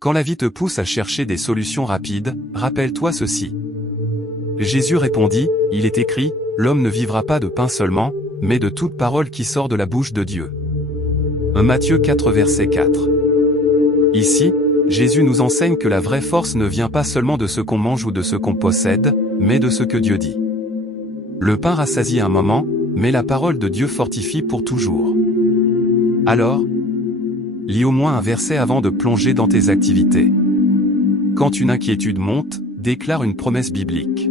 Quand la vie te pousse à chercher des solutions rapides, rappelle-toi ceci. Jésus répondit, il est écrit, l'homme ne vivra pas de pain seulement, mais de toute parole qui sort de la bouche de Dieu. Matthieu 4 verset 4. Ici, Jésus nous enseigne que la vraie force ne vient pas seulement de ce qu'on mange ou de ce qu'on possède, mais de ce que Dieu dit. Le pain rassasie un moment, mais la parole de Dieu fortifie pour toujours. Alors, lis au moins un verset avant de plonger dans tes activités. Quand une inquiétude monte, déclare une promesse biblique.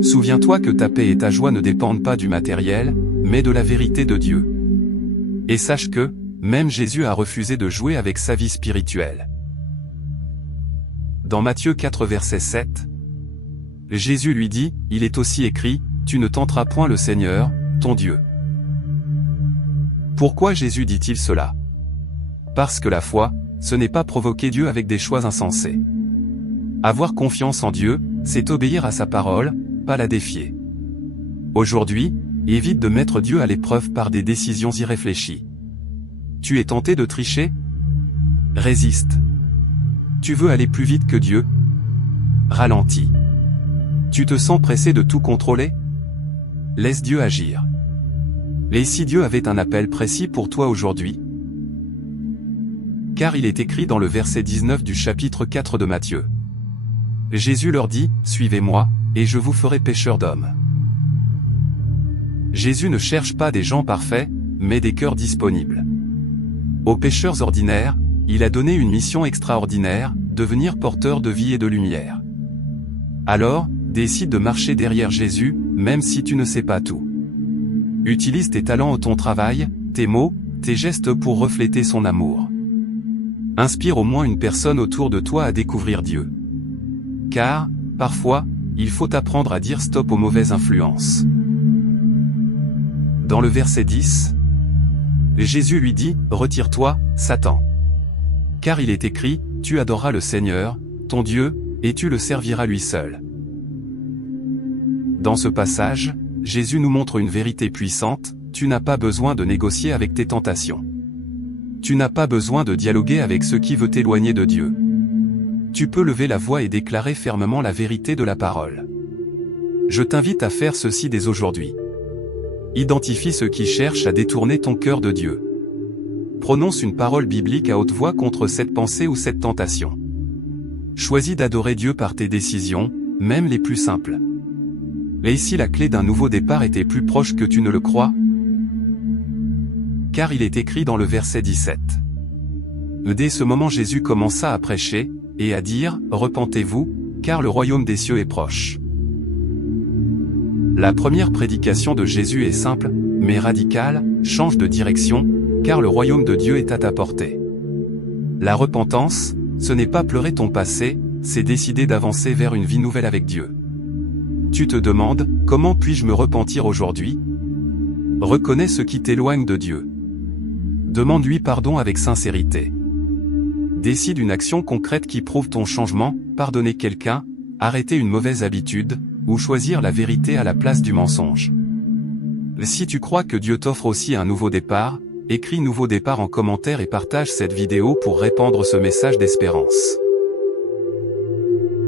Souviens-toi que ta paix et ta joie ne dépendent pas du matériel, mais de la vérité de Dieu. Et sache que, même Jésus a refusé de jouer avec sa vie spirituelle. Dans Matthieu 4 verset 7, Jésus lui dit, il est aussi écrit, tu ne tenteras point le Seigneur, ton Dieu. Pourquoi Jésus dit-il cela? Parce que la foi, ce n'est pas provoquer Dieu avec des choix insensés. Avoir confiance en Dieu, c'est obéir à sa parole, pas la défier. Aujourd'hui, évite de mettre Dieu à l'épreuve par des décisions irréfléchies. Tu es tenté de tricher? Résiste. Tu veux aller plus vite que Dieu? Ralentis. Tu te sens pressé de tout contrôler? Laisse Dieu agir. Et si Dieu avait un appel précis pour toi aujourd'hui? Car il est écrit dans le verset 19 du chapitre 4 de Matthieu. Jésus leur dit, suivez-moi, et je vous ferai pécheurs d'hommes. Jésus ne cherche pas des gens parfaits, mais des cœurs disponibles. Aux pécheurs ordinaires, il a donné une mission extraordinaire, devenir porteur de vie et de lumière. Alors, décide de marcher derrière Jésus, même si tu ne sais pas tout. Utilise tes talents ou ton travail, tes mots, tes gestes pour refléter son amour. Inspire au moins une personne autour de toi à découvrir Dieu. Car, parfois, il faut apprendre à dire stop aux mauvaises influences. Dans le verset 10, Jésus lui dit, retire-toi, Satan. Car il est écrit, tu adoreras le Seigneur, ton Dieu, et tu le serviras lui seul. Dans ce passage, Jésus nous montre une vérité puissante, tu n'as pas besoin de négocier avec tes tentations. Tu n'as pas besoin de dialoguer avec ceux qui veulent t'éloigner de Dieu. Tu peux lever la voix et déclarer fermement la vérité de la parole. Je t'invite à faire ceci dès aujourd'hui. Identifie ceux qui cherchent à détourner ton cœur de Dieu. Prononce une parole biblique à haute voix contre cette pensée ou cette tentation. Choisis d'adorer Dieu par tes décisions, même les plus simples. Et si la clé d'un nouveau départ était plus proche que tu ne le crois? Car il est écrit dans le verset 17. Dès ce moment Jésus commença à prêcher, et à dire, repentez-vous, car le royaume des cieux est proche. La première prédication de Jésus est simple, mais radicale, change de direction, car le royaume de Dieu est à ta portée. La repentance, ce n'est pas pleurer ton passé, c'est décider d'avancer vers une vie nouvelle avec Dieu. Tu te demandes, comment puis-je me repentir aujourd'hui? Reconnais ce qui t'éloigne de Dieu. Demande-lui pardon avec sincérité. Décide une action concrète qui prouve ton changement, pardonner quelqu'un, arrêter une mauvaise habitude, ou choisir la vérité à la place du mensonge. Si tu crois que Dieu t'offre aussi un nouveau départ, écris nouveau départ en commentaire et partage cette vidéo pour répandre ce message d'espérance.